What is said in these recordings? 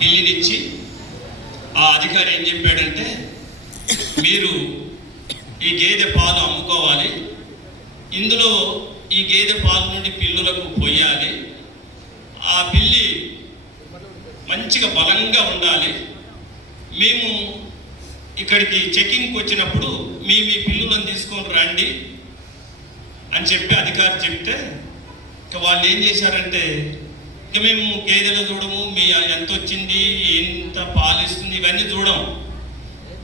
పిల్లినిచ్చి ఆ అధికారి ఏం చెప్పాడంటే, మీరు ఈ గేదె పాలు అమ్ముకోవాలి, ఇందులో ఈ గేదె పాలు నుండి పిల్లులకు పొయ్యాలి, ఆ పిల్లి మంచిగా బలంగా ఉండాలి, మేము ఇక్కడికి చెకింగ్కి వచ్చినప్పుడు మీ పిల్లులను తీసుకొని రండి అని చెప్పి అధికారి చెప్తే, ఇక వాళ్ళు ఏం చేశారంటే, ఇక మేము గేదెలు చూడము, మీ ఎంత వచ్చింది, ఎంత పాలిస్తుంది, ఇవన్నీ చూడం,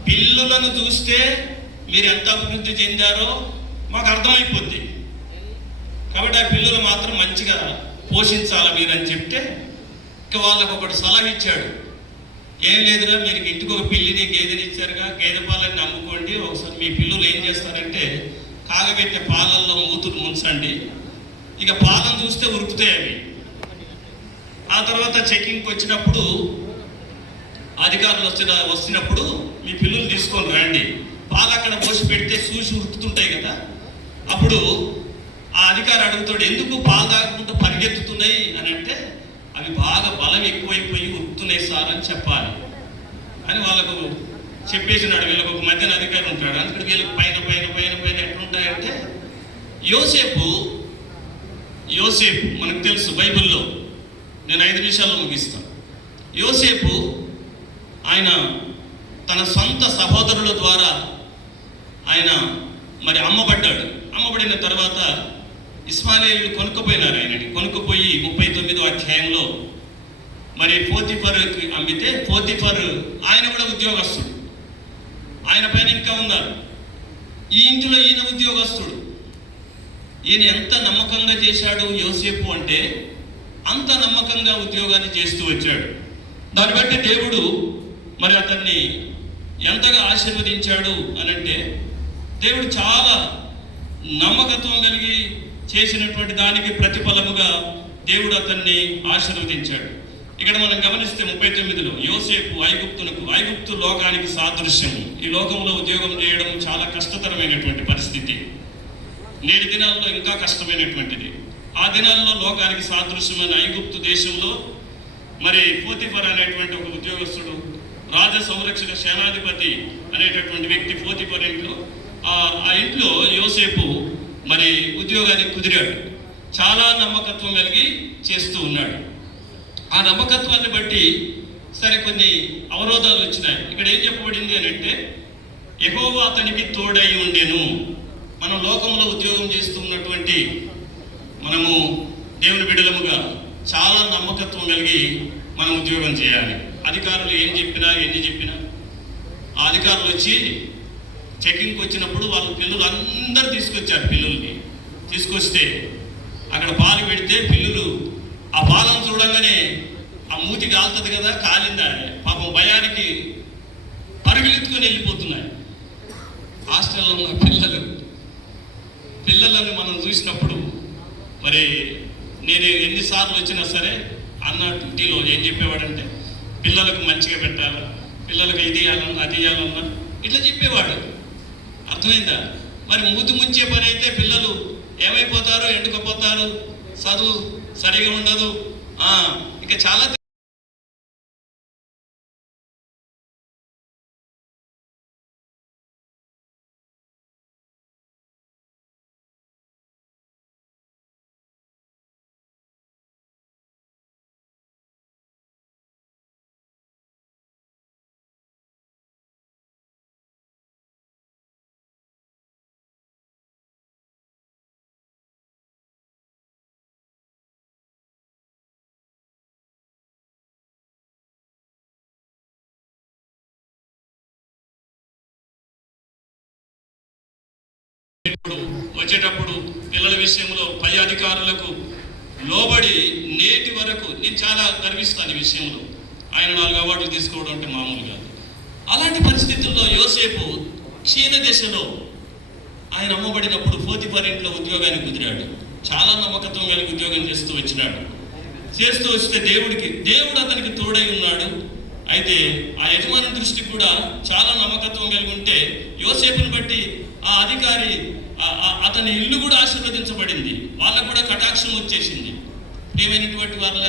పిల్లులను చూస్తే మీరు ఎంత అభివృద్ధి చెందారో మాకు అర్థమైపోద్ది, కాబట్టి ఆ పిల్లులు మాత్రం మంచిగా పోషించాలి మీరు అని చెప్తే, ఇక వాళ్ళకు ఒకటి సలహా ఇచ్చాడు. ఏం లేదురా, మీరు ఇంటికి ఒక పిల్లిని గేదెని ఇచ్చారుగా, గేదె పాలన్నీ అమ్ముకోండి, ఒకసారి మీ పిల్లులు ఏం చేస్తారంటే కాగబెట్టే పాలల్లో మూతులు ముంచండి, ఇక పాలను చూస్తే ఉరుకుతాయి అవి. ఆ తర్వాత చెకింగ్కి వచ్చినప్పుడు అధికారులు వచ్చినప్పుడు మీ పిల్లులు తీసుకొని రండి, పాలు అక్కడ పోసి పెడితే చూసి ఉరుకుతుంటాయి కదా, అప్పుడు ఆ అధికారి అడుగుతాడు, ఎందుకు పాలు తాగకుండా పరిగెత్తుతున్నాయి అని అంటే, అవి బాగా బలం ఎక్కువైపోయి ఉరుకుతున్నాయి సార్ అని చెప్పాలి అని వాళ్ళకు చెప్పేసినాడు. వీళ్ళకి ఒక మధ్యన అధికారి ఉంటాడు, అందుకని వీళ్ళకి పైన పైన పైన పైన ఎట్లుంటాయంటే, యోసేపు మనకు తెలుసు బైబిల్లో, నేను 5 నిమిషాల్లో ముగిస్తాను. యోసేపు ఆయన తన సొంత సహోదరుల ద్వారా ఆయన మరి అమ్మబడ్డాడు. అమ్మబడిన తర్వాత ఇస్మాయిలీయులు కొనుక్కుపోయినారు ఆయనని. కొనుక్కుపోయి 39వ అధ్యాయంలో మరి పోతిఫర్కి అమ్మితే, పోతిఫర్ ఆయన కూడా ఉద్యోగస్తుడు, ఆయన పైన ఇంకా ఉన్నారు. ఈ ఇంటిలో ఈయన ఉద్యోగస్తుడు. ఈయన ఎంత నమ్మకంగా చేశాడు యోసేపు అంటే, అంత నమ్మకంగా ఉద్యోగాన్ని చేస్తూ వచ్చాడు. దాన్ని బట్టి దేవుడు మరి అతన్ని ఎంతగా ఆశీర్వదించాడు అనంటే, దేవుడు చాలా నమ్మకత్వం కలిగి చేసినటువంటి దానికి ప్రతిఫలముగా దేవుడు అతన్ని ఆశీర్వదించాడు. ఇక్కడ మనం గమనిస్తే 39లో యోసేపు ఐగుప్తు లోకానికి సాదృశ్యం. ఈ లోకంలో ఉద్యోగం చేయడం చాలా కష్టతరమైనటువంటి పరిస్థితి, నేటి దినాల్లో ఇంకా కష్టమైనటువంటిది. ఆ దినాల్లో లోకానికి సాదృశ్యమైన ఐగుప్తు దేశంలో మరి పోతిఫర్ అనేటువంటి ఒక ఉద్యోగస్తుడు, రాజ సంరక్షణ సేనాధిపతి అనేటటువంటి వ్యక్తి పోతిఫర్ ఇంట్లో, ఆ ఇంట్లో యోసేపు మరి ఉద్యోగానికి కుదిరాడు. చాలా నమ్మకత్వం కలిగి చేస్తూ ఉన్నాడు. ఆ నమ్మకత్వాన్ని బట్టి సరే కొన్ని అవరోధాలు వచ్చినాయి. ఇక్కడ ఏం చెప్పబడింది అని అంటే, యెహోవా అతనికి తోడై ఉండెను. మనం లోకంలో ఉద్యోగం చేస్తున్నటువంటి మనము దేవుని బిడ్డలముగా చాలా నమ్మకత్వం కలిగి మనం ఉద్యోగం చేయాలి. అధికారులు ఏం చెప్పినా ఎన్ని చెప్పినా, ఆ అధికారులు వచ్చి చెకింగ్కి వచ్చినప్పుడు వాళ్ళ పిల్లులు అందరూ తీసుకొచ్చారు. పిల్లుల్ని తీసుకొస్తే అక్కడ పాలు పెడితే పిల్లులు ఆ పాలను చూడంగానే ఆ మూతి కాలుతుంది కదా, కాలిందా పాపం భయానికి పరుగులెత్తుకొని వెళ్ళిపోతున్నాయి. హాస్టల్లో ఉన్న పిల్లలను మనం చూసినప్పుడు మరి నేను ఎన్నిసార్లు వచ్చినా సరే అన్న డ్యూటీలో ఏం చెప్పేవాడంటే, పిల్లలకు మంచిగా పెట్టాలా, పిల్లలకు ఇది ఇవ్వాలన్నా అది ఇవ్వాలన్నా ఇట్లా చెప్పేవాడు. అర్థమైందా? మరి మూతి ముంచే పని అయితే పిల్లలు ఏమైపోతారు, ఎండుకపోతారు, చదువు సరిగా ఉండదు, ఇక చాలా వచ్చేటప్పుడు పిల్లల విషయంలో పై అధికారులకు లోబడి నేటి వరకు నేను చాలా గర్విస్తాను ఈ విషయంలో. ఆయన 4 అవార్డులు తీసుకోవడం అంటే మామూలు కాదు. అలాంటి పరిస్థితుల్లో యోసేపు క్షీణ దశలో ఆయన అమ్మబడినప్పుడు పోతిఫర్ ఇంట్లో ఉద్యోగానికి కుదిరాడు. చాలా నమ్మకత్వం కలిగి ఉద్యోగం చేస్తూ వచ్చినాడు. చేస్తూ వస్తే దేవుడు అతనికి తోడై ఉన్నాడు. అయితే ఆ యజమాని దృష్టి కూడా చాలా నమ్మకత్వం కలిగి ఉంటే యోసేపుని బట్టి ఆ అధికారి అతని ఇల్లు కూడా ఆశీర్వదించబడింది. వాళ్ళకు కూడా కటాక్షం వచ్చేసింది. ప్రియమైనటువంటి వాళ్ళ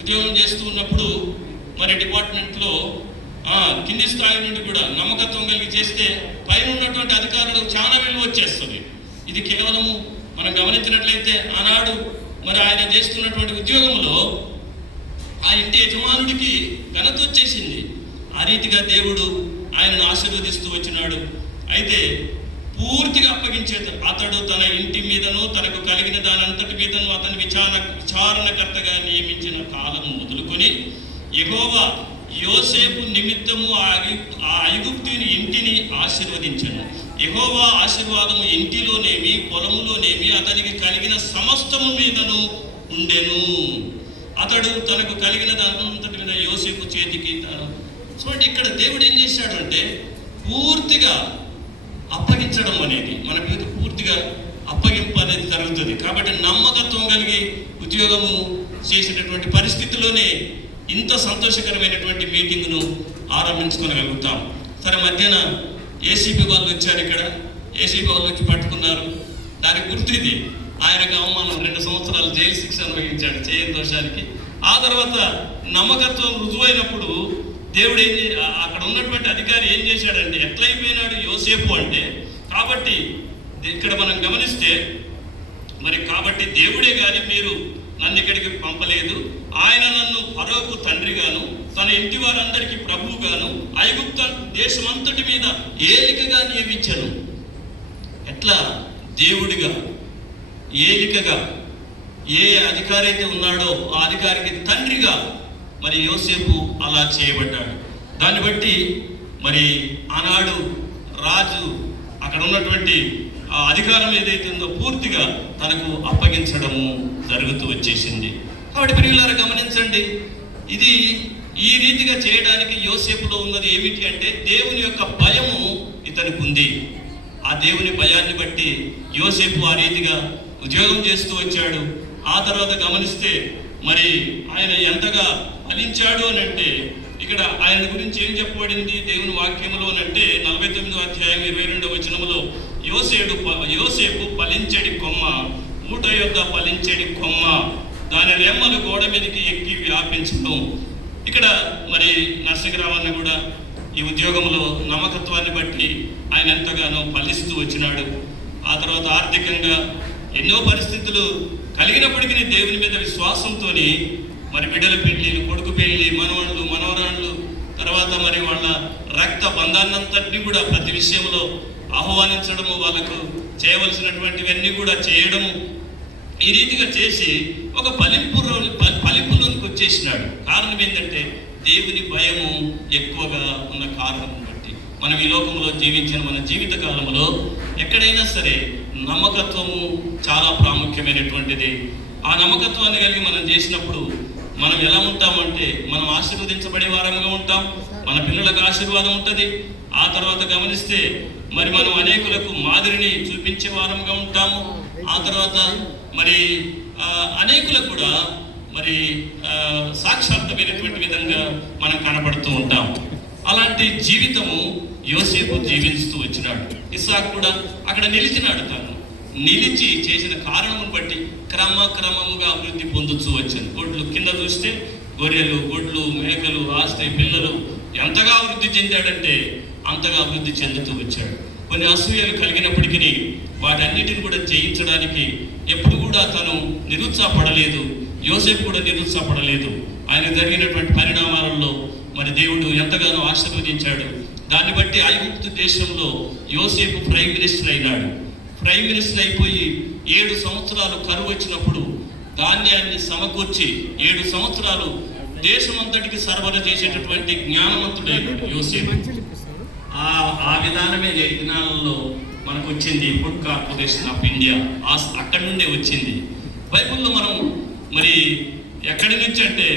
ఉద్యోగం చేస్తూ ఉన్నప్పుడు మరి డిపార్ట్మెంట్లో కింది స్థాయి నుండి కూడా నమ్మకత్వం కలిగి చేస్తే పైన ఉన్నటువంటి అధికారులకు చాలా విలువ వచ్చేస్తుంది. ఇది కేవలము మనం గమనించినట్లయితే ఆనాడు మరి ఆయన చేస్తున్నటువంటి ఉద్యోగంలో ఆ ఇంటి యజమానుడికి ఘనత వచ్చేసింది. ఆ రీతిగా దేవుడు ఆయనను ఆశీర్వదిస్తూ వచ్చినాడు. అయితే పూర్తిగా అప్పగించేది అతడు తన ఇంటి మీదను తనకు కలిగిన దానంతటి మీదను అతని విచారణకర్తగా నియమించిన కాలం మొదలుకొని యెహోవా యోసేపు నిమిత్తము ఆ ఐగుప్తుని ఇంటిని ఆశీర్వదించను. యెహోవా ఆశీర్వాదము ఇంటిలోనేమి పొలములోనేమి అతనికి కలిగిన సమస్తము మీదను ఉండెను. అతడు తనకు కలిగిన దానంతటి మీద యోసేపు చేతికి చూడండి, ఇక్కడ దేవుడు ఏం చేశాడు అంటే పూర్తిగా అప్పగించడం అనేది మన మీద పూర్తిగా అప్పగింపు అనేది జరుగుతుంది. కాబట్టి నమ్మకత్వం కలిగి ఉద్యోగము చేసేటటువంటి పరిస్థితిలోనే ఇంత సంతోషకరమైనటువంటి మీటింగ్ను ఆరంభించుకోగలుగుతాం. సరే, మధ్యాహ్న ఏసీబీ వాళ్ళు వచ్చారు. ఇక్కడ ఏసీబీ వాళ్ళు వచ్చి పట్టుకున్నారు. దానికి గుర్తు ఇది, ఆయనకు అవమానం 2 సంవత్సరాలు జైలు శిక్ష అనుభవించాడు చేయని దోషానికి. ఆ తర్వాత నమ్మకత్వం రుజువైనప్పుడు దేవుడు అక్కడ ఉన్నటువంటి అధికారి ఏం చేశాడంటే ఎట్లయిపోయినాడు యోసేపు అంటే, కాబట్టి ఇక్కడ మనం గమనిస్తే మరి కాబట్టి దేవుడే కానీ మీరు నన్ను ఇక్కడికి పంపలేదు, ఆయన నన్ను ఫరోకు తండ్రిగాను తన ఇంటి వారందరికీ ప్రభువుగాను ఐగుప్తు దేశమంతటి మీద ఏలికగా నియమించను. ఎట్లా దేవుడిగా ఏలికగా ఏ అధికారి అయితే ఉన్నాడో ఆ అధికారికి తండ్రిగా మరి యోసేపు అలా చేయబడ్డాడు. దాన్ని బట్టి మరి ఆనాడు రాజు అక్కడ ఉన్నటువంటి ఆ అధికారం ఏదైతే ఉందో పూర్తిగా తనకు అప్పగించడము జరుగుతూ వచ్చేసింది. కాబట్టి ప్రియులారా గమనించండి, ఇది ఈ రీతిగా చేయడానికి యోసేపులో ఉన్నది ఏమిటి అంటే దేవుని యొక్క భయము ఇతనికి ఉంది. ఆ దేవుని భయాన్ని బట్టి యోసేపు ఆ రీతిగా ఉద్యోగం చేస్తూ వచ్చాడు. ఆ తర్వాత గమనిస్తే మరి ఆయన ఎంతగా ఫలించాడు అని అంటే ఇక్కడ ఆయన గురించి ఏం చెప్పబడింది దేవుని వాక్యములో అంటే 49వ అధ్యాయం 22వ వచనములో యోసేపు ఫలించడి కొమ్మ, ఊట యొక్క ఫలించడి కొమ్మ, దాని రెమ్మలు గోడ మీదకి ఎక్కి వ్యాపించడం. ఇక్కడ మరి నర్సగిరావాన్ని కూడా ఈ ఉద్యోగంలో నమ్మకత్వాన్ని బట్టి ఆయన ఎంతగానో ఫలిస్తూ వచ్చినాడు. ఆ తర్వాత ఆర్థికంగా ఎన్నో పరిస్థితులు కలిగినప్పటికీ దేవుని మీద విశ్వాసంతో మరి బిడ్డల పెళ్లిలు, కొడుకు పెళ్లి, మనవళ్ళు, మనవరాళ్ళు, తర్వాత మరి వాళ్ళ రక్త బంధాన్నంతటినీ కూడా ప్రతి విషయంలో ఆహ్వానించడము, వాళ్ళకు చేయవలసినటువంటివన్నీ కూడా చేయడము, ఈ రీతిగా చేసి ఒక ఫలింపులోనికి వచ్చేసినాడు. కారణం ఏంటంటే దేవుని భయము ఎక్కువగా ఉన్న కారణం బట్టి. మనం ఈ లోకంలో జీవించిన మన జీవిత కాలంలో ఎక్కడైనా సరే నమ్మకత్వము చాలా ప్రాముఖ్యమైనటువంటిది. ఆ నమ్మకత్వాన్ని కలిగి మనం చేసినప్పుడు మనం ఎలా ఉంటామంటే మనం ఆశీర్వదించబడే వారంగా ఉంటాం, మన పిల్లలకు ఆశీర్వాదం ఉంటుంది. ఆ తర్వాత గమనిస్తే మరి మనం అనేకులకు మాదిరిని చూపించే వారంగా ఉంటాము. ఆ తర్వాత మరి అనేకులకు కూడా మరి సాక్షాత్మైనటువంటి విధంగా మనం కనపడుతూ ఉంటాం. అలాంటి జీవితము యోసేపు జీవిస్తూ వచ్చినాడు. ఇస్సాకు కూడా అక్కడ నిలిచినాడు. తను నిలిచి చేసిన కారణమును బట్టి క్రమక్రమముగా అభివృద్ధి పొందుతూ వచ్చాను. గొడ్లు కింద చూస్తే గొర్రెలు, గొడ్లు, మేకలు, ఆస్తి, పిల్లలు ఎంతగా అభివృద్ధి చెందాడంటే అంతగా అభివృద్ధి చెందుతూ వచ్చాడు. కొన్ని అసూయలు కలిగినప్పటికీ వాటన్నిటిని కూడా జయించడానికి ఎప్పుడు కూడా తను నిరుత్సాహపడలేదు. యోసేపు కూడా నిరుత్సాహపడలేదు. ఆయన జరిగినటువంటి పరిణామాలలో మరి దేవుడు ఎంతగానో ఆశీర్వదించాడు. దాన్ని బట్టి ఐగుప్తు దేశంలో యోసేపు ప్రైమ్ మినిస్టర్ అయినాడు. ప్రైమ్ మినిస్టర్ అయిపోయి 7 సంవత్సరాలు కరువు వచ్చినప్పుడు ధాన్యాన్ని సమకూర్చి 7 సంవత్సరాలు దేశమంతటికి సరఫరా చేసేటటువంటి జ్ఞానవంతుడైనాడు యోసేపు. ఆ విధానమే నేటి దినాలలో మనకు వచ్చింది. ఫుడ్ కార్పొరేషన్ ఆఫ్ ఇండియా అక్కడి నుండే వచ్చింది. బైబిల్లో మనం మరి ఎక్కడి నుంచి అంటే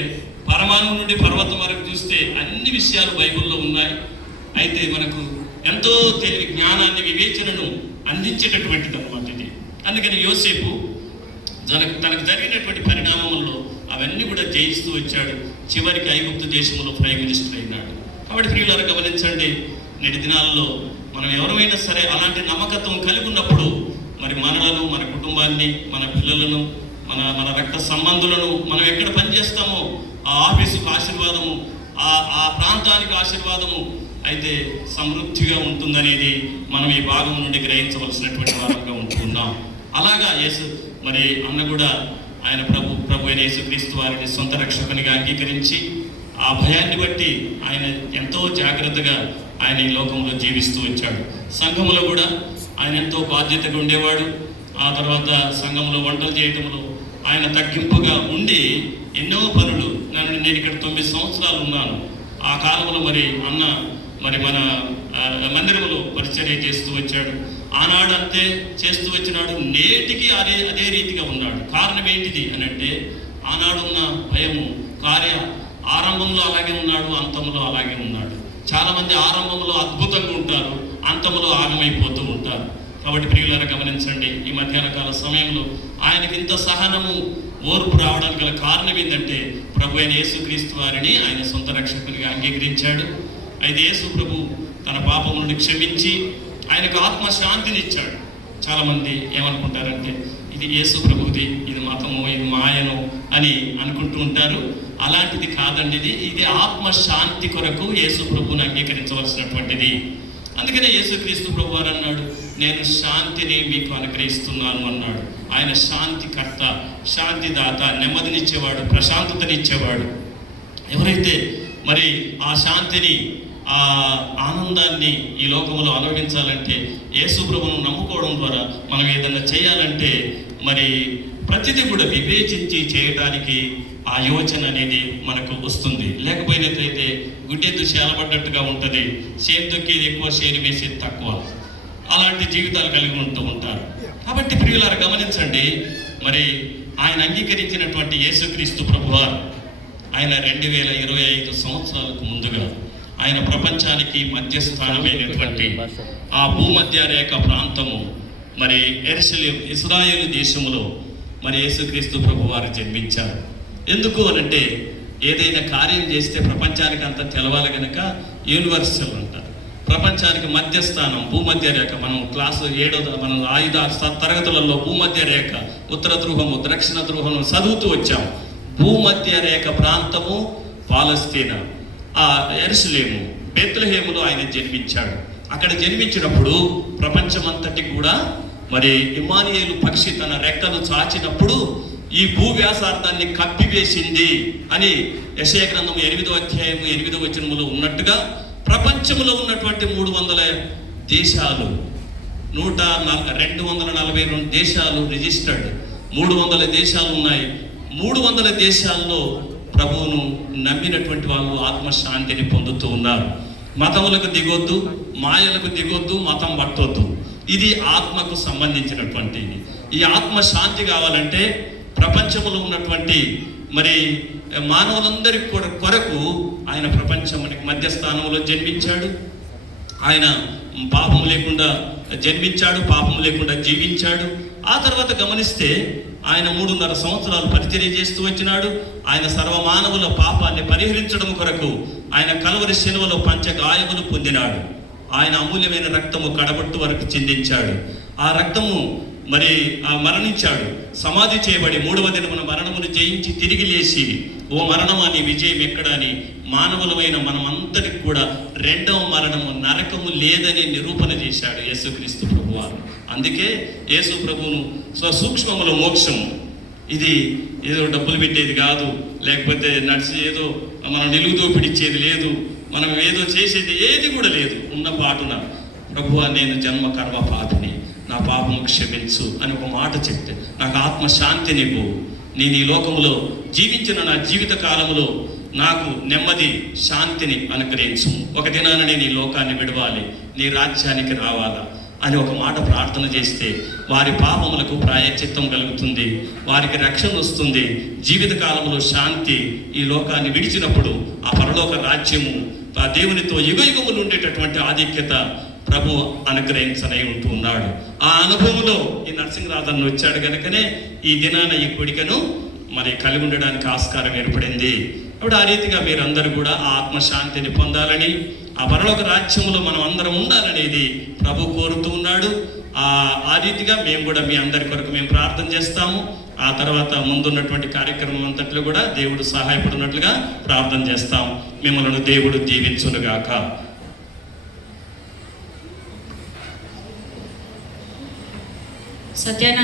పరమాణువు నుండి పర్వతం వరకు చూస్తే అన్ని విషయాలు బైబిల్లో ఉన్నాయి. అయితే మనకు ఎంతో తెలివి, జ్ఞానాన్ని, వివేచనను అందించేటటువంటిది అన్నమాట ఇది. అందుకని యోసేపు తనకు జరిగినటువంటి పరిణామంలో అవన్నీ కూడా జయిస్తూ వచ్చాడు. చివరికి ఐగుప్తు దేశంలో ప్రైమ్ మినిస్టర్ అయినాడు. కాబట్టి ప్రియులారా గమనించండి, నేటి దినాల్లో మనం ఎవరైనా సరే అలాంటి నమ్మకత్వం కలిగి ఉన్నప్పుడు మరి మనలను, మన కుటుంబాన్ని, మన పిల్లలను, మన రక్త సంబంధులను మనం ఎక్కడ పనిచేస్తామో ఆ ఆఫీసుకు ఆశీర్వాదము, ఆ ప్రాంతానికి ఆశీర్వాదము అయితే సమృద్ధిగా ఉంటుందనేది మనం ఈ భాగం నుండి గ్రహించవలసినటువంటి వారంగా ఉంటున్నాం. అలాగా యేసు మరి అన్న కూడా ఆయన ప్రభు అయిన యేసుక్రీస్తు వారిని సొంత రక్షకునిగా అంగీకరించి ఆ భయాన్ని బట్టి ఆయన ఎంతో జాగ్రత్తగా ఆయన ఈ లోకంలో జీవిస్తూ వచ్చాడు. సంఘంలో కూడా ఆయన ఎంతో బాధ్యతగా ఉండేవాడు. ఆ తర్వాత సంఘంలో వంటలు చేయటంలో ఆయన తగ్గింపుగా ఉండి ఎన్నో పనులు, నేను ఇక్కడ 9 సంవత్సరాలు ఉన్నాను. ఆ కాలంలో మరి అన్న మరి మన మందిరంలో పరిచర్య చేస్తూ వచ్చాడు. ఆనాడు అంతే చేస్తూ వచ్చినాడు, నేటికి అదే రీతిగా ఉన్నాడు. కారణం ఏంటిది అని అంటే ఆనాడున్న భయము. ఆరంభంలో అలాగే ఉన్నాడు, అంతంలో అలాగే ఉన్నాడు. చాలామంది ఆరంభంలో అద్భుతంగా ఉంటారు, అంతంలో ఆగమైపోతూ ఉంటారు. కాబట్టి ప్రియులారా గమనించండి, ఈ మధ్యాహ్న కాల సమయంలో ఆయనకి ఇంత సహనము, ఓర్పు రావడానికి గల కారణం ఏంటంటే ప్రభు అయిన యేసుక్రీస్తు వారిని ఆయన సొంత రక్షకునిగా అంగీకరించాడు. అయితే యేసు ప్రభు తన పాపములను క్షమించి ఆయనకు ఆత్మశాంతిని ఇచ్చాడు. చాలామంది ఏమనుకుంటారంటే ఇది యేసు ప్రభుది, ఇది మతము, ఇది మాయను అని అనుకుంటూ ఉంటారు. అలాంటిది కాదండి, ఇది ఆత్మశాంతి కొరకు యేసు ప్రభువుని అంగీకరించవలసినటువంటిది. అందుకనే యేసుక్రీస్తు ప్రభు వారు అన్నాడు, నేను శాంతిని మీకు అనుగ్రహిస్తున్నాను అన్నాడు. ఆయన శాంతికర్త, శాంతిదాత, నెమ్మదినిచ్చేవాడు, ప్రశాంతతనిచ్చేవాడు. ఎవరైతే మరి ఆ శాంతిని, ఆ ఆనందాన్ని ఈ లోకంలో అనుభవించాలంటే యేసు ప్రభువును నమ్ముకోవడం ద్వారా మనం ఏదైనా చేయాలంటే మరి ప్రతిదీ కూడా వివేచించి చేయడానికి ఆ యోచన అనేది మనకు వస్తుంది. లేకపోయినట్లయితే గుడ్డెద్దు చేలబడ్డట్టుగా ఉంటుంది. చేను దొక్కేది ఎక్కువ, చేను వేసేది తక్కువ. అలాంటి జీవితాలు కలిగి ఉంటూ ఉంటారు. కాబట్టి ప్రియులారా గమనించండి, మరి ఆయన అంగీకరించినటువంటి యేసుక్రీస్తు ప్రభువారు ఆయన 2025 సంవత్సరాలకు ముందుగా ఆయన ప్రపంచానికి మధ్యస్థానమైనటువంటి ఆ భూమధ్య రేఖ ప్రాంతము మరి యెరూషలేం, ఇశ్రాయేలు దేశములో మరి యేసుక్రీస్తు ప్రభువారు జన్మించారు. ఎందుకు అనంటే ఏదైనా కార్యం చేస్తే ప్రపంచానికి అంతా తెలవాలి కనుక యూనివర్సల్ అంటారు. ప్రపంచానికి మధ్యస్థానం భూమధ్య రేఖ. మనం క్లాసు 7 మనం 5-6 తరగతులలో భూమధ్య రేఖ, ఉత్తర ధ్రువము, దక్షిణ ధ్రువము చదువుతూ వచ్చాం. భూమధ్య రేఖ ప్రాంతము పాలస్తీనా, ఆ యెరూషలేము, బెత్లెహేములో ఆయన జన్మించాడు. అక్కడ జన్మించినప్పుడు ప్రపంచమంతటి కూడా మరి ఇమ్మానుయేలు పక్షి తన రెక్కలు చాచినప్పుడు ఈ భూ వ్యాసార్థాన్ని కప్పివేసింది అని యెషయా గ్రంథం 8వ అధ్యాయము 8వ వచనములో ఉన్నట్టుగా ప్రపంచంలో ఉన్నటువంటి 300 దేశాలు, 242 దేశాలు రిజిస్టర్డ్, 300 దేశాలు ఉన్నాయి. 300 దేశాల్లో ప్రభువును నమ్మినటువంటి వాళ్ళు ఆత్మశాంతిని పొందుతూ ఉన్నారు. మతములకు దిగొద్దు, మాయలకు దిగొద్దు, మతం పట్టొద్దు. ఇది ఆత్మకు సంబంధించినటువంటిది. ఈ ఆత్మశాంతి కావాలంటే ప్రపంచంలో ఉన్నటువంటి మరి మానవులందరి కొరకు ఆయన ప్రపంచానికి మధ్యస్థానంలో జన్మించాడు. ఆయన పాపం లేకుండా జన్మించాడు, పాపం లేకుండా జీవించాడు. ఆ తర్వాత గమనిస్తే ఆయన 3.5 సంవత్సరాలు పరిచర్య చేస్తూ వచ్చినాడు. ఆయన సర్వమానవుల పాపాన్ని పరిహరించడం కొరకు ఆయన కల్వరి శిలువలో పంచగాయములు పొందినాడు. ఆయన అమూల్యమైన రక్తము కడపట్టు వరకు చిందించాడు. ఆ రక్తము మరి మరణించాడు, సమాధి చేయబడి 3వ దినమున మరణమును జయించి తిరిగి లేచి, ఓ మరణమా నీ విజయం ఎక్కడని మానవులమైన మనమంతటికి కూడా 2వ మరణము, నరకము లేదని నిరూపణ చేశాడు యేసుక్రీస్తు ప్రభువారు. అందుకే యేసు ప్రభువును స్వసూక్ష్మముల మోక్షము, ఇది ఏదో డబ్బులు పెట్టేది కాదు, లేకపోతే నడిచి ఏదో మనం నిలువుదోపిడిచ్చేది లేదు, మనం ఏదో చేసేది ఏది కూడా లేదు. ఉన్న పాటున ప్రభువా నేను జన్మ కర్మ పాపిని, నా పాపము క్షమించు అని ఒక మాట చెప్తే నాకు ఆత్మశాంతినివ్వు. నేను ఈ లోకంలో జీవించిన నా జీవిత కాలంలో నాకు నెమ్మది, శాంతిని అనుగ్రహించు. ఒక దినాన నేను ఈ లోకాన్ని విడవాలి, నీ రాజ్యానికి రావాలా అని ఒక మాట ప్రార్థన చేస్తే వారి పాపములకు ప్రాయశ్చిత్తం కలుగుతుంది, వారికి రక్షణ వస్తుంది. జీవిత కాలంలో శాంతి, ఈ లోకాన్ని విడిచినప్పుడు ఆ పరలోక రాజ్యము, ఆ దేవునితో యుగయుగములు ఉండేటటువంటి ఆధిక్యత ప్రభు అనుగ్రహించనై ఉంటూ ఉన్నాడు. ఆ అనుభవంలో ఈ నరసింహరాజన్ వచ్చాడు కనుకనే ఈ దినాన ఈ కోడికను మరి కలిగి ఉండడానికి ఆస్కారం ఏర్పడింది. ఇప్పుడు ఆ రీతిగా మీరందరూ కూడా ఆ ఆత్మశాంతిని పొందాలని, ఆ పరలోక రాజ్యంలో మనం అందరం ఉండాలనేది ప్రభు కోరుతూ ఉన్నాడు. ఆ రీతిగా మేము కూడా మీ అందరి కొరకు మేము ప్రార్థన చేస్తాము. ఆ తర్వాత ముందున్నటువంటి కార్యక్రమం అంతట్లో కూడా దేవుడు సహాయపడినట్లుగా ప్రార్థన చేస్తాం. మిమ్మల్ని దేవుడు దీవించునుగాక. సత్యానంద